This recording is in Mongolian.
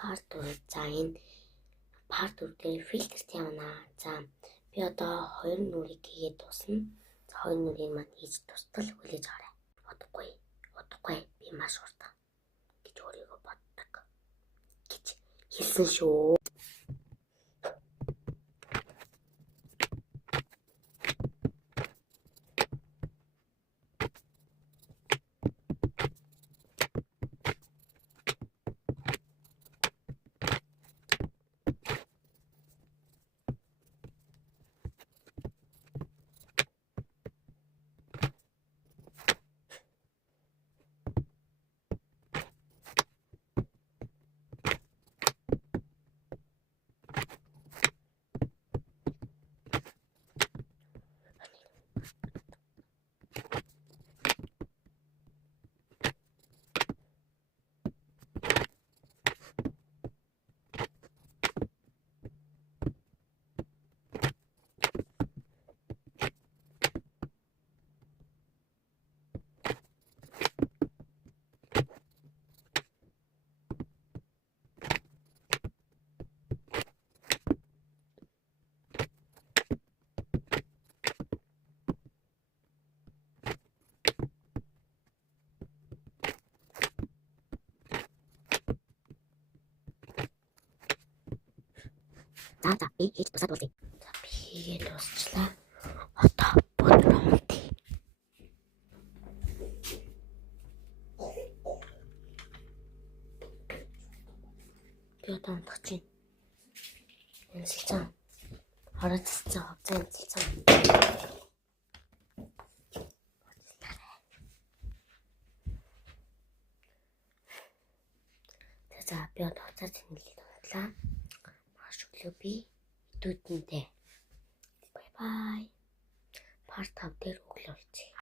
part 4. За энэ part 4 дээр фильтрт явна. За би одоо хоёр нүрийг хийгээд дуусна. За хоёр нүрийг маань хийж тустал хүлээж аваарай. Удахгүй би маш хурдан гэж өөрийгөө боддог гэж хэлсэн шүү. За би хийж тусаад болъё. За би хийгээд дуусчлаа. Одоо бүгд унтъя. Би одоо унтах чинь. Энэсэлцэн. Харацсан хавцаа энэсэлцэн. За би одоо хуцаа цэнгэлээд унтлаа. Маш өглөө би дүүдэнтэй. Бай бай. Part 5 дээр өглөө олцъя.